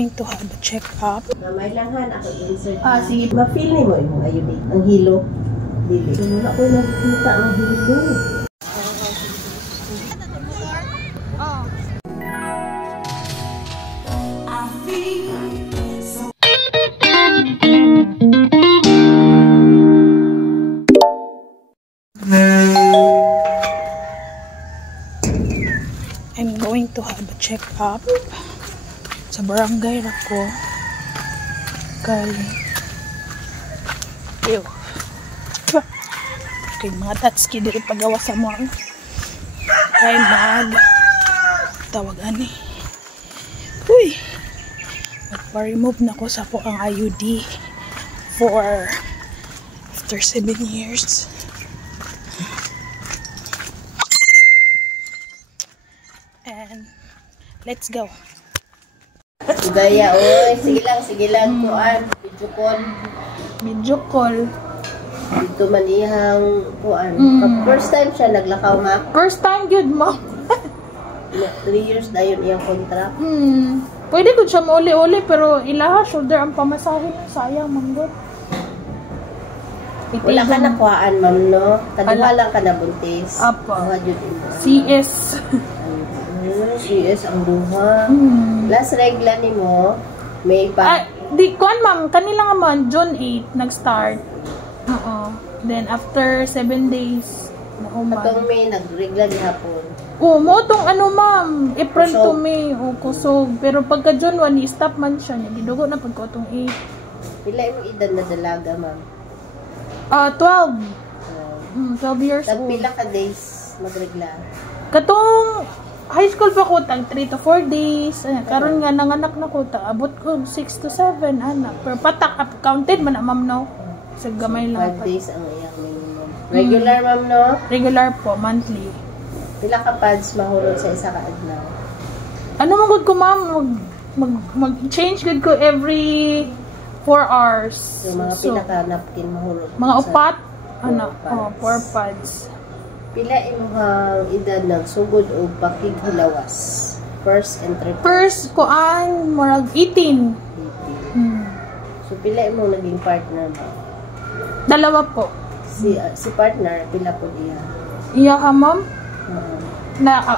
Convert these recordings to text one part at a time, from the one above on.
going to have a check-up. May langhan ako insert. Sige. Ma-feel ni mo yung ayun ang hilo. Dili. Wala ko nakikita ng hilo. I'm going to have a check-up sa barangay Rako. Okay, mga tatski dito pagawa sa mo kay tawag ani. Uy, magpa-remove na ko sa po ang IUD for after 7 years. And let's go. Gaya, oy. Sige lang, kuan. Video call. Dito man iyang kuan. First time siya naglakaw ma. First time good mo. 3 years dayon iyang contract. Pwede ko siya mauli-uli pero ilaha shoulder ang pamasahe. Sayang manggod. Wala ka nakuhaan, ma'am, no? Kaduha lang ka na buntis. Apo. CS. CS ang duha. Last regla ni mo, may pa. Di kuan ma'am, kanila nga man June 8 nag-start. Then after 7 days Atong May nagregla gihapon. Mo tong ano ma'am, April to May kusog. Pero pagka June 1 i-stop man siya, gidugo na pagka tong 8. Pila imong edad na dalaga, ma'am? 12. 12 years old. Pila ka days magregla? Katong high school pa ko tag 3 to 4 days. Karon nga nanganak na ko ta abot ko 6 to 7 anak. Per patak counted man na ma'am no. Sa gamay lang 5 days ang iyang minimum. Regular ma'am no? Regular po, monthly. Pila ka pads mahurot sa isa ka adlaw? Ano man gud ko ma'am mag-change gud ko every 4 hours. So mga pila ka napkin mahurot? Mga upat anak. 4 pads. Pila imong edad nagsugod og pakighilawas? First entry. First kuan murag 18. So pila imong naging partner mo? Dalawa po. Si partner pila po diya? Iya ha ma'am?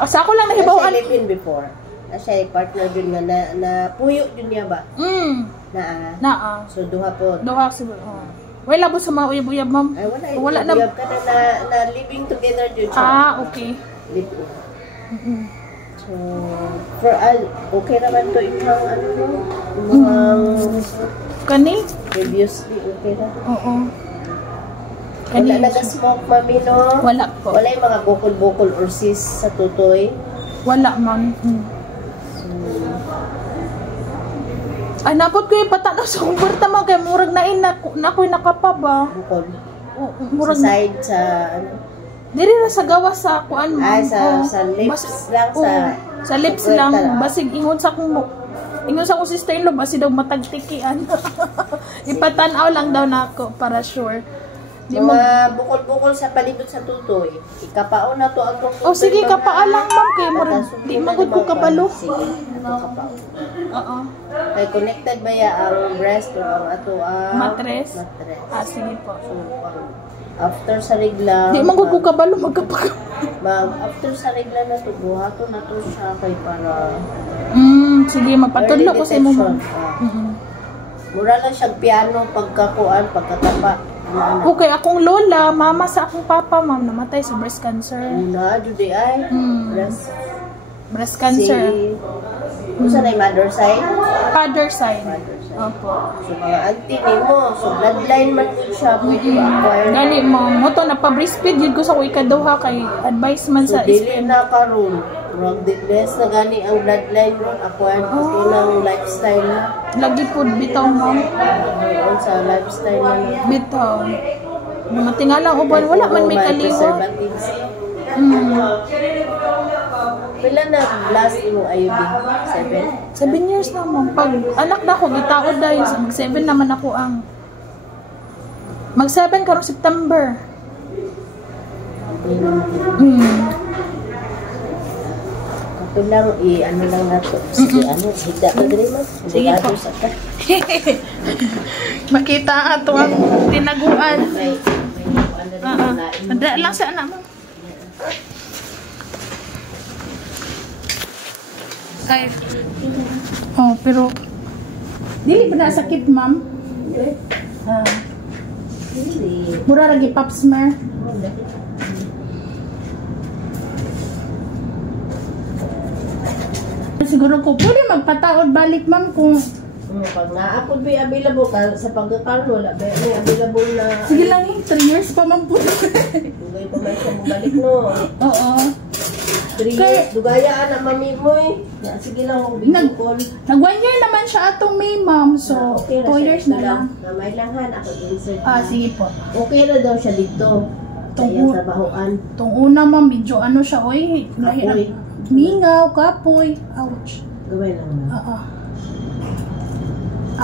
Sa ako lang nahibawan. Siya living before. Siya partner din nga na puyo din niya ba? Naa. So duha po. Duha siguro. Wala po sa mga uyab-uyab, ma'am? Ay, wala na. Uyab ka na living together dun siya. Okay. Live po. So, for okay naman to imang ano mo? Imang kani? previously, okay na? Oo. Wala nag-smoke, mami, no? Wala po. Wala yung mga bukol-bukol or cyst sa tutoy? Wala, ma'am. Ay, napot ko yung patanaw sa kumparta mga kaya murag na ako'y nakapa ba? Bukol? Murag sa side, sa ano? Diri na sa gawa sa kuan mo. Ay, sa lips lang, sa lips lang. Basig ingon sa akong sister-in-law, basig daw matagtikian. Ipatanaw lang daw na ako para sure. Mga bukol-bukol sa palibot sa tutoy. Ikapaon na to ang tutoy. Sige, kapaa lang ma'am. Kaya di magod ko kabalo. Sige, ato kapaon. Oo. Kaya connected ba ya ang breast o ang ato ang matres? Sige po. So, after sa regla, di magod ko kabalo magkapag. After sa regla na to, buhato na to siya kay para sige, magpatudlo ko sa imo ma'am. Mura lang siyang piano pagkakuan, pagkatapa. Okay, akong lola, mama sa akong papa, ma'am, namatay sa breast cancer. Una, judy ay. Breast cancer. Kung saan ay mother side? Father side. Opo. So, mga auntie ni mo. So, bloodline man po siya. Pwede ba-acquire? Gali, ma'am. Moto, napabreastfeed yun ko sa ikaduha kay advice man sa dili na karon. Less na gani ang bloodline ron. Acquired po ng lifestyle na. Lagi po bitaw, ma'am. Sa lifestyle na. Bitaw. Matingalang uban. Wala man may kaliwot. Pila na last mo IUD? 7 years na, ma'am. Pag anak na ako, gitaod dahil mag-7 naman ako ang mag-7 karong September. Ito lang, ano lang nato. Sige, higda ka diri mo. Sige po. Makita ato ang tinaguan. Ada lang sa anak mo. Ay. Oh, pero dili ba na sakit, ma'am? Mura lagi pap smear. Siguro ko pwede magpataod balik, ma'am, kung pag naapod ba available ka sa pagkakaroon, wala ba may available na... Sige lang, 3 years pa, ma'am, po. Dugay pa may siya bumalik, no? Oo. 3 years, dugayaan na mami mo eh. Sige lang, video call. Nag-1 year naman siya atong May, ma'am. So, okay 2 years na lang. May lang han, ako insert. Sige po. Okay na daw siya dito. Kaya trabahoan. Itong una, ma'am, medyo ano siya, oy. Kapoy. Mingaw, kapoy. Ouch. Gawin lang na.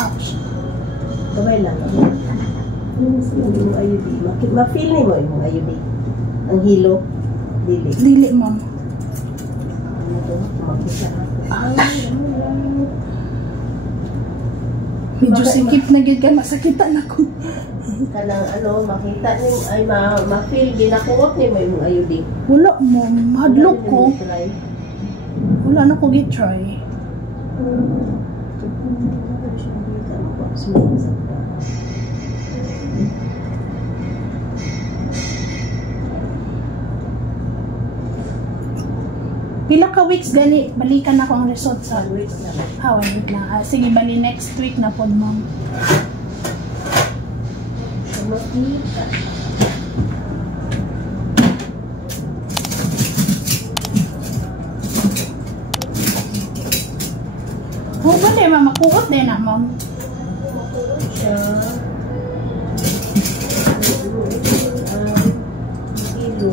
Ouch. Gawin lang. Yung IUD. Ma-feel ni mo yung IUD. Ang hilo. Dili. Dili, ma'am. Medyo sikip na gid ka, masakitan ako. Kanang makita ni ay ma-feel ginakuot ni mo yung IUD. Wala mo, mahadlok ko. Wala na ko gi-try. Pila ka weeks gani balikan ako ang result sa weeks na. 1 week lang. Sige, bali next week na pod, ma'am. Ba din, ma'am, makuot din na, ma'am. Siya. Hilo.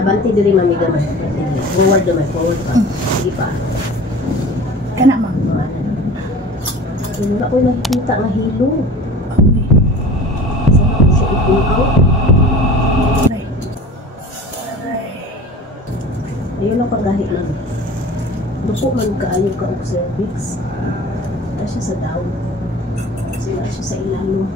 Abanti diri mamiga man. Forward do may forward pa. Sige pa. Kana, ma'am. Wala ko nakikita nga hilo. Okay. Saan siya i-pull out? Ayun lang paggahi lang. Duko man kaayo ka og cervix. Ito siya sa down. Sila siya sa ilalong.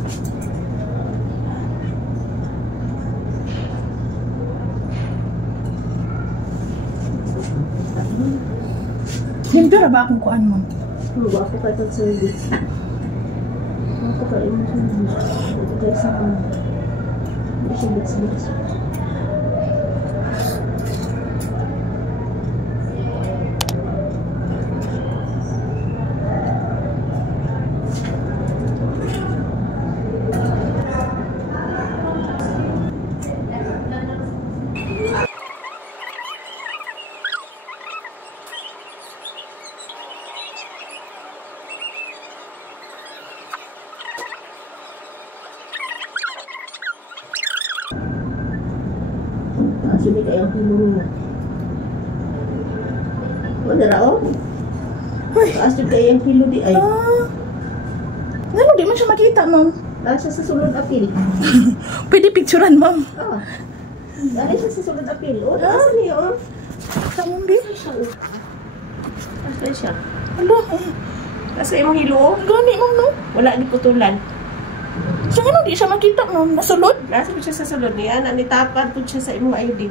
Himpira ba akong kuan, ma'am? Ako kayo pag cervix. Ako kayo mo siya. Ako kayo sa ano. Hindi siya bits-bits. Sini kayak hilo na. Wala ra oh. Asli kayak hilo di ay. Ano, di man siya makita, ma'am. Nasa sa sulod apil. Pwede picturean, ma'am. Dali siya sa sulod apil. Oh, nasa niya oh. Tamon di. Asli siya. Ano? Nasa imong hilo oh. Gani, ma'am, no? Wala ni putulan. So, ano, di siya makita, ma'am? Nasulod? Nasa siya sa sulod niya. Nanitapan po siya sa imong ayudin.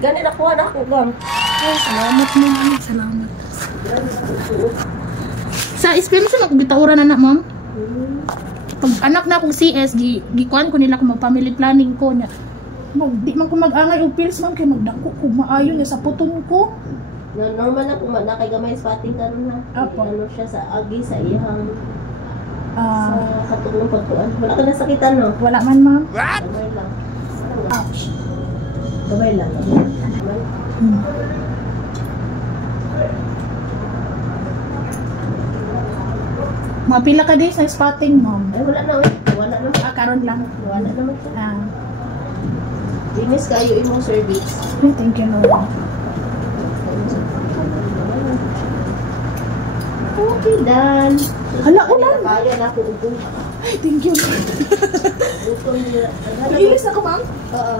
Gani nakuha na ako gang. Ay, salamat, ma'am. Salamat. Sa SPM siya magbitauran na na, ma'am. Pag anak na akong CS, gikuan ko nila kung mag-family planning ko niya. Di man ko mag-angay o pills, ma'am, kaya magdako ko maayo niya sa puton ko. Normal na kung na kay gamay spotting karon na. Apo. Ano siya sa agi sa iyang Ah, sa katulong pagtuan. Wala ka nasakitan no? wala man, ma'am. Gamay lang. Ouch. Gamay lang. Gamay. Hmm. Mapila ka din sa spotting, ma'am. Ay wala na eh. Wala na. Ah, karon lang. Wala naman siya. Ah, Dinis kayo imong service. thank you, Lord. Okay, Dan. Hala, ulan. Kaya na ako upo. Ay, thank you. Gusto niya. Iilis ako, ma'am. Oo.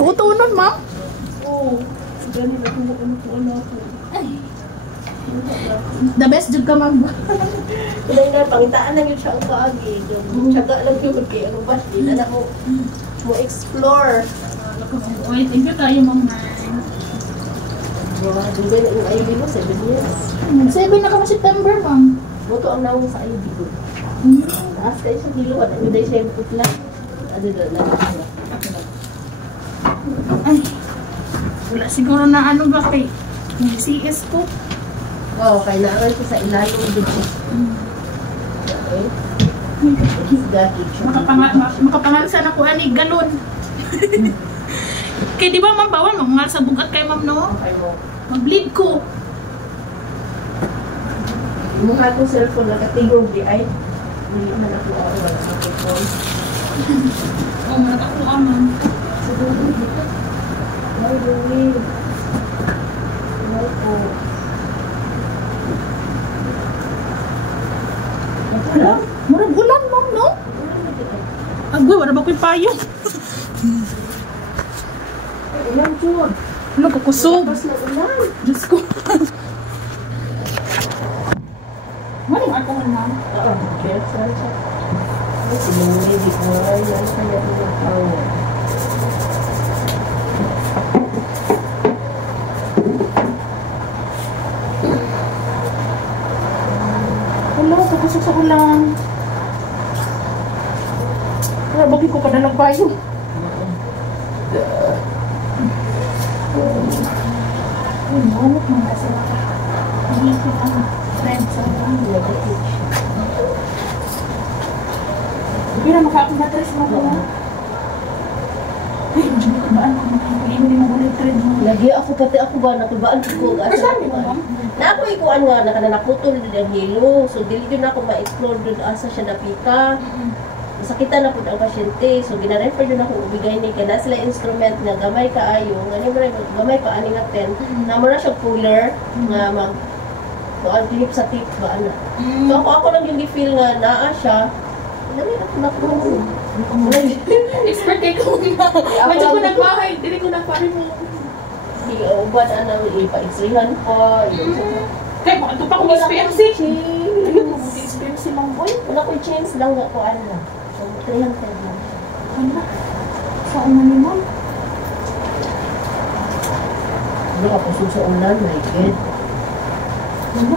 Kutunon, ma'am. Oo. Ganun ako ano ako. The best jud ka, ma'am. Ilang na, pangitaan lang yun siya ang kaagi. Tsaga lang yun. Kaya ano ba? Di na mo explore. Wait, thank you tayo, ma'am. Wow, hindi na yung IB mo, 7 years. 7 na kami September, ma'am. Buto ang nawang sa IB ko. Hmm. Taas kayo sa kilo, at ano dahil siya yung putla. Ano doon na lang. Ay, wala siguro na ano ba kay may CS ko. Oo, kaya naaral ko sa ilalim dito. Okay. Gagi. Makapangalsan ako ani galon. Kaya di ba ma'am, bawal mangal sa bugat kay ma'am, no? Okay mo. Mag-bleed ko. Mukha ko cellphone, nakatingog di ay. Hindi man ako wala sa phone. Oh, marag ako ma'am. Ay, Louie. Ay, po. Wala. Marag ulan, ma'am, no? Agwe, wala ba ko'y payong? Ulan, Jun. Ano, kakusog. Tapos na ulan. Diyos ko. Maring ako man, ma'am. Oo, kaya saan siya? Ay, sinunod, di ko ay yan kaya pinakawa. Wala, kakusog sa ulan. Wala, bakit ko pa na nagpayong? Ay, manok mga sila. Hindi ko ang friends sa mga. Hindi na makakamatras mo ko. Ay, hindi ko ba ako makakalimu ni mga ulit trend mo. Lagi ako, pati ako ba, nakibaan ko. Saan mo ba? Na ako ikuan nga, nakanaputol din ang hilo. So, dili din ako ma-explore doon asa siya napika. Sakitan na po ang pasyente. So, gina-refer doon ako ubigay ni kaya sila instrument nga gamay kaayo. Nga mo rin, gamay pa ani nga 10. Na mo na siya puller nga mag so, ang tip sa tip ba ana. So, ako lang yung feel nga naa siya. Dali ako na ko. Expert kayo ko na. Medyo ko nagbahay. Dili ko nagpari mo. Ubad ana ipa-x-rayhan pa. Kaya ito pa kung SPMC. Ano kung SPMC lang boy? Wala ko chance lang nga ko ana. So, 300 lang. Ano? Saan na ni ma'am? Ano ka po sa ulan, my God. Ano?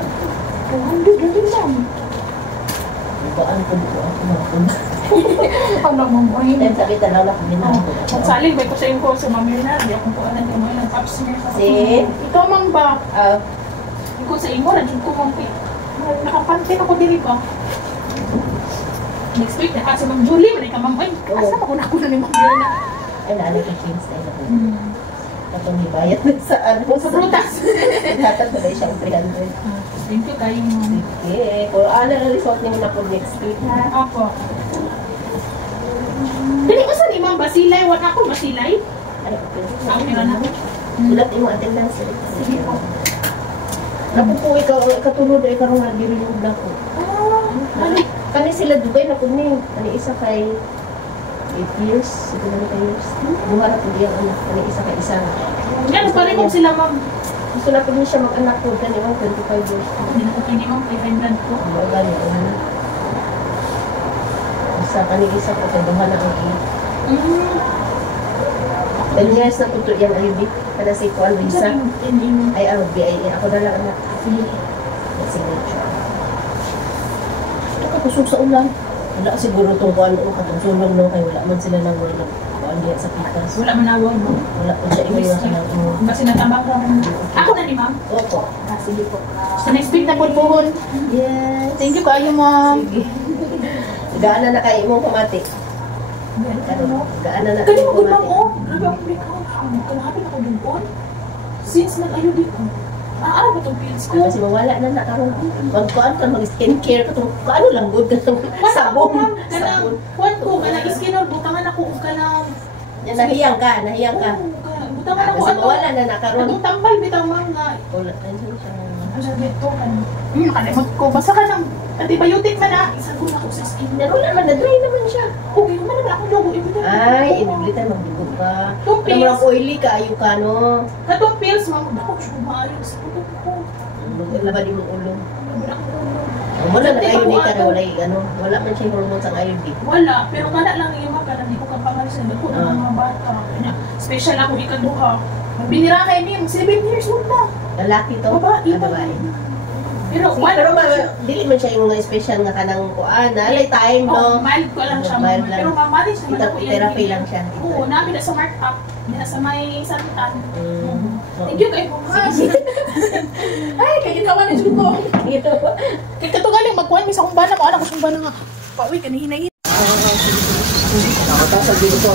200 na din ma'am. Ibaan ko dito ako mga Alam mo mo yun. Then sakit na lang ako ginagawa ko. Magsaling ba ko sa iyo ko sa mamila? Di akong kuanan ka mo ng apps niya. Si? Ikaw mang ba? Ah, Ikaw sa imo, radyo ko mong nakapantin ako dili ba? Next week, kasi Ma'am Julie, malay ka Ma'am. Ay, asa ako na ni Ma'am Julie. ay naalala ka chance na ito. Katong hibayat na sa ano. Sa prutas. Hatag na lang siyang 300. Thank you kayo Ma'am. Okay, kung ano ang result niyo na po next week ha. Ako. Dili ko sa ni Ma'am Basilay, wala ako Basilay. Ay, okay. Ako nila na. Ulat yung attendance. Sige po. Napo po ikaw, katulad ay karong nag-reload na ko. Ano? Kani sila dugay na po ni. Kani isa kay 8 years, siguro na years. Buha na po diyang anak. Kani isa kay isa na. Yan, pare mo sila Ma'am. Gusto na po niya siya mag-anak po. Kani 25 years. Hindi na ko kini Ma'am, kay Finland ko. Ano gani? Isa kani isa po kay duha na ang 10 years na po ito yan ayubi. Kada si Kuan Risa. Ay, BIA. Ako na lang anak. Signature. Ito ka kusog sa ulan. Wala siguro itong kuan o katong sunog no. Kaya wala man sila nang wala. kuan diya sa pitas. Wala manawag mo. Wala po siya iba sa nang imo. Kasi natabang ka mo. Ako na ni ma'am. Opo. Sige po. Sa next week na po pohon. Yes. Thank you kayo ma'am. Sige. Gaana na kay imong pamati. Gaana na Kani kay mo imong ma'am pamati. oh. Grabe ako make-up. Kalahapit ako doon. Since nag-ayo dito. Ano ba itong pills ko? Kasi mawala na karon. Magkuan ka mag-skincare ka ano lang good ka sabon. Sabon. Kuan ko kana skin or butangan ako og kana. Nahiyang ka. Butangan ako Kasi mawala na karon. Ang tambal bitang mga. Wala na siya. Ano sabi ito kan? Nakalimot ko. Basta ka ng antibiotic man na. Isang ko ako sa skin. Pero naman na dry naman siya. Okay, man naman ako logo ibutang. Ay, inublitan magdugo ka. Tupis. Alam mo lang oily ka ayo ka no. Katong pills ma'am, ako siya maayo sa puto ko. Laban yung ulo. Wala na kayo ni ka na wala ano. Wala man siya hormones ang iron di. Wala, pero kada lang yung mga kada di ko kapangal sa dako ng mga bata. Kanya, special ako ikaduha. Binira kay ni 7 years old na. Lalaki to. Babae. Babae. Pero Pero dili man siya yung mga special nga kanang kuan. Nalay time no. Mild ko lang siya. Mild lang. Pero mamalis naman ako yan. Therapy lang siya. Oo, namin na sa mark up. Yan sa may sarutan. Thank you kayo po. Ay, kayo naman ni Junko. Kaya ito galing, magkuhan mi sa kumbana mo. Anak ko kumbana nga. Pauwi ka ni hinay. Ako sa dito.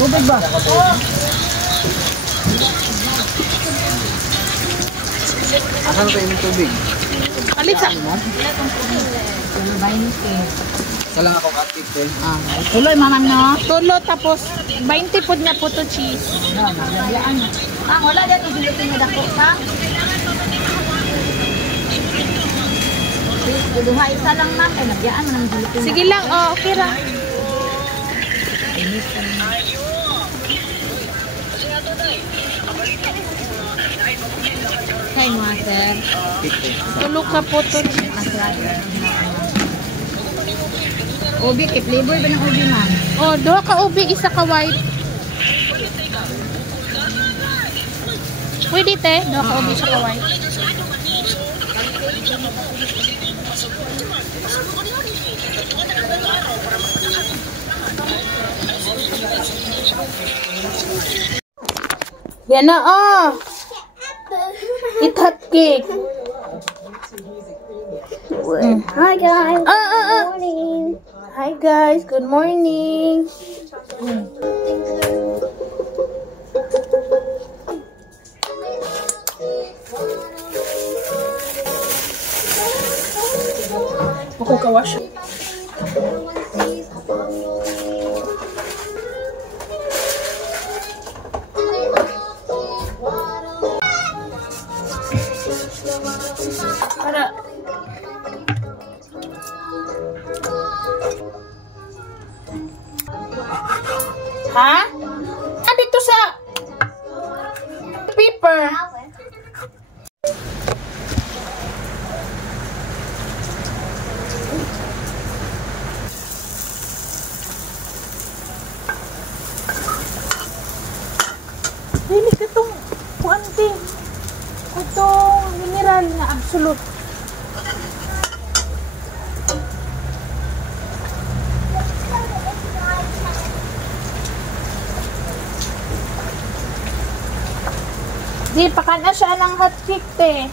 Tubig ba? Oo. Asan kayo ng tubig? Alisa. Isa lang ako kapit eh. Tuloy, mamam no? Tulo, tapos 20 po niya po to cheese. Wala dito gilutin mo dako pa. Duha isa lang na kay nagyaan man ang gilutin. Sige lang, oh, okay ra. Kay mo sir. Tulo ka po to cheese. Ubi, kay flavor ba ng ubi man? Oh, duha ka ubi, isa ka white. Pwede te, duha ka ubi, isa ka white. Yan na, oh! Eat hot cake. Hi guys. Good morning. Hi guys, good morning. Ako kawash. Para ha? Dito sa paper. Dili katong kuante. Katong mineral na absolute. Di, pakana siya ng hot cake, te.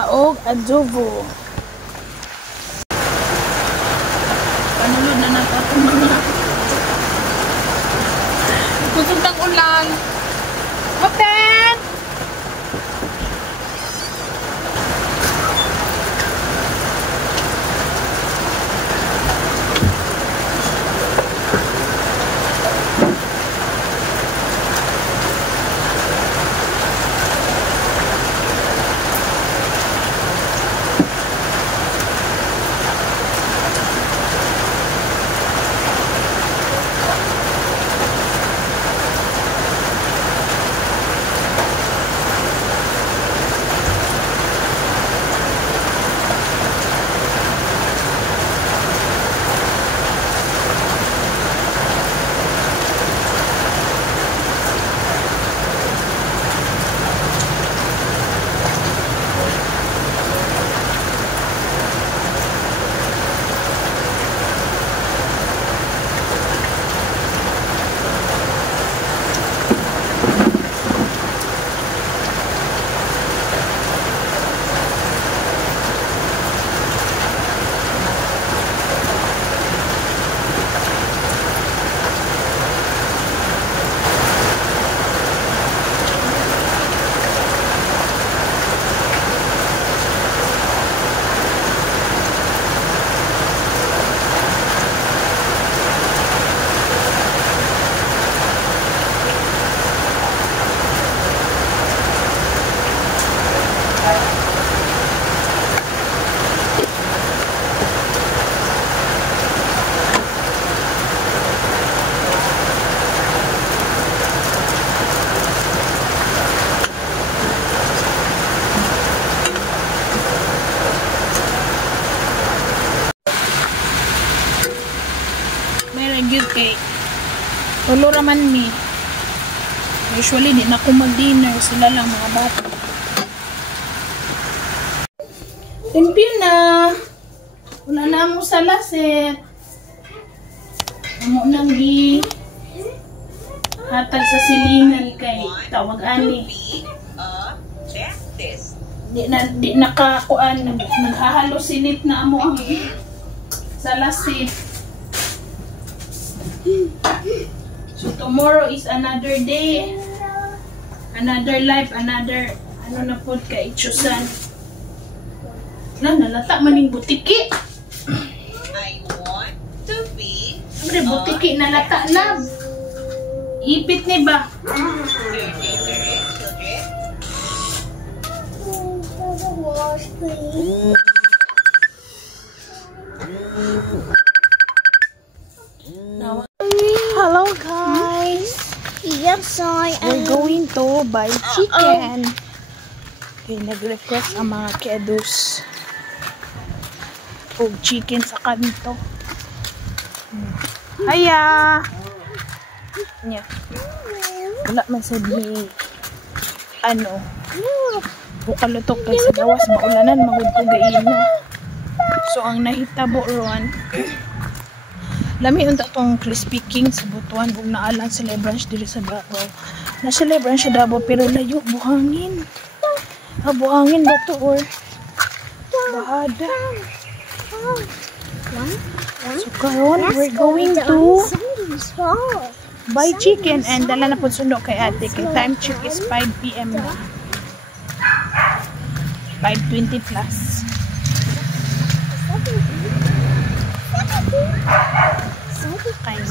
kaog adobo. Panulod na nato itong mga kusog ng ulan. Open! Good kay tulo raman mi. Usually di na ako mag-dinner, sila lang mga bata. Limpyo na. Wala na mo sa laset. Amo nang gi hatag sa silingan kay tawag ani. Di nakakuan, naghahalo sinip na amo ang sa laset. So tomorrow is another day, another life, another ano na po ka itsusan. Nalata maning butiki. I want to be Andre butiki nalata na. Ipit ni ba? Hello guys. Yes, We're going to buy chicken. Okay, nag-request ang mga kiddos og chicken sa kanto. Haya. Nya. Wala man sa di ano. Bukalutok kay sa gawas maulanan magud ko gaina. So ang nahitabo ron lami unta tong crispy king sa Butuan ug naalang sila branch diri sa Davao. Na sila branch sa Davao pero layo buhangin. Buhangin ba to or bahada. So karon we're going to buy chicken and dala na pud sundo kay ate kay time check is 5 PM na. 5:20 plus. Kain.